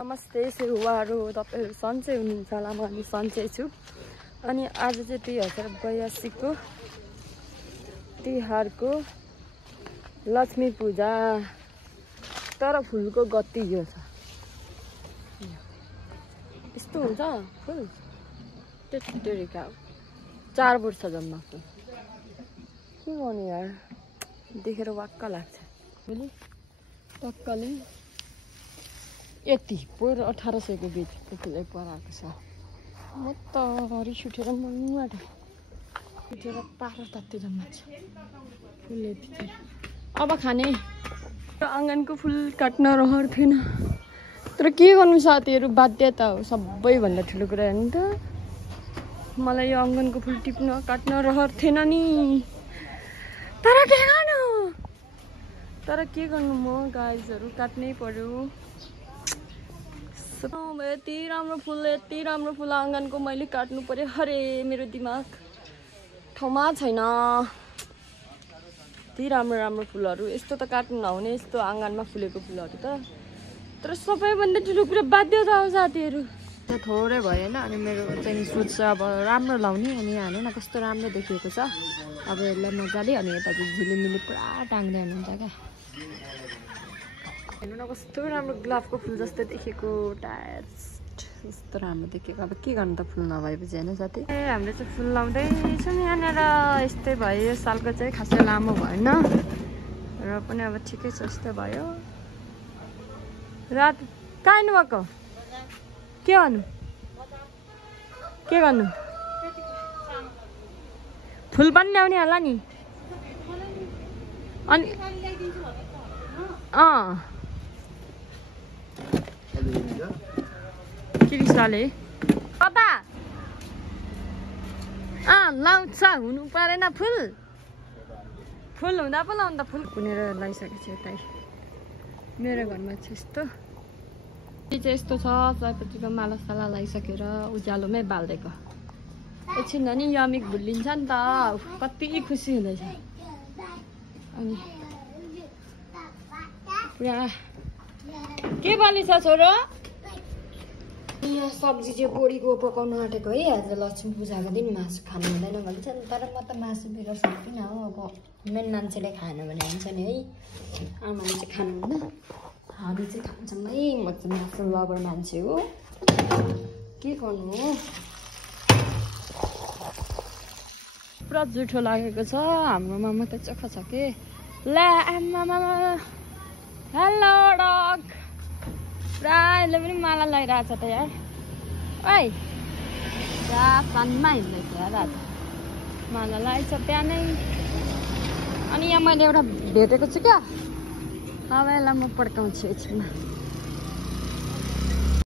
नमस्ते सेवाहरू तपाईहरु सन्चै हुनुहुन्छ होला म पनि सन्चै छु अनि आज चाहिँ 2082 को तिहारको लक्ष्मी पूजा तर फुलको गति यो छ यस्तो हुन्छ फुल त्यतिका 4 वर्ष जम्मा फुल के गर्नु यार देखेर वाक्क लाग्छ बुझ्नु टक्कले यति पोर 1800 को बीचको फुलै पराएको छ म त रिस उठेर मनुबाट उठेर पारो तत्ते जम्मा छ फुल यति अब खाने आँगनको फुल काट्न रहर थिएन तर के गर्नु साथीहरु बाध्यता हो सबैभन्दा ठुलो कुरा हो नि त मलाई यो आँगनको फुल टिप्न काट्न रहर थिएन नि तर के गर्नु म गाइजहरु काट्नै पर्यो यति राम्रो फुल आँगनको मैले काट्नु पर्यो अरे मेरो दिमाग ठाउँमा छैन यति राम्रो फुलहरू यस्तो त काट्नु नहुने यस्तो आँगनमा फुलेको फुलहरू त तर सबैभन्दा ठुलो कुरा बाध्यता हो साथीहरु थोरै भयो हैन अनि मेरो चाहिँ सोच छ अब राम्रो लाउने अनि हाल्नु न कस्तो राम्रो देखिएको छ अब यसलाई मजाले अनि यता चाहिँ झिलिमिली पुरा टाङ्दै हुनुहुन्छ क्या हेर्नु न कस्तो राम्रो गुलाबको फुल जस्तो देखेको टायर्स कस्तो राम्रो देखेको अब के गर्नु त फुल नभएपछि हैन साथी हामीले चाहिँ फुल लाउँदैछौँ यहाँनिर यस्तै भयो यो सालको चाहिँ खासै लामो भएन र पनि अब ठिकै छ यस्तै भयो रात कहाँ हिँड्नुभएको के गर्नु फुल पनि ल्याउने होला नि अनि किरिसाले कता लाउँछ हुनु परेन फुल हुँदा पो लाउँदा फुल कुनेर लगाइसकेको यतै मेरो घरमा चाहिँ यस्तो यस्तो छ सयपत्रीको माला साला लगाइसकेर उज्यालोमै बाल्देको एकछिन नि यमिक भुलिन्छ नि त कति खुसी हुँदैछ अनि पुरा के बालिछ छोरो यहाँ सब्जी चाहिँ बोडीको पकाउनु आँटेको है आज लक्ष्मी पूजाको दिन मासु खानु हुँदैन भन्छ नि तर म त मासु बिर सक्दिनँ हो अब मेन मान्छेले खाएन भने हुन्छ नि है आमाले चाहिँ खानुहुन्न हामी चाहिँ खान्छौँ है म चाहिँ मासु लभर मान्छे हो के गर्नु हो पुरा जुठो लागेको छ हाम्रोमा मात्रै चोखा छ के ला आमामा हेलो डग पुरा यसले पनि माला लगाइरहेछ त यार ओइ पुरा कानमा हिँड्दैछ यार आज माला लगाइछ बिहानै अनि यहाँ मैले एउटा भेटेको छु क्या अब यसलाई म पड्काउँछु एकछिनमा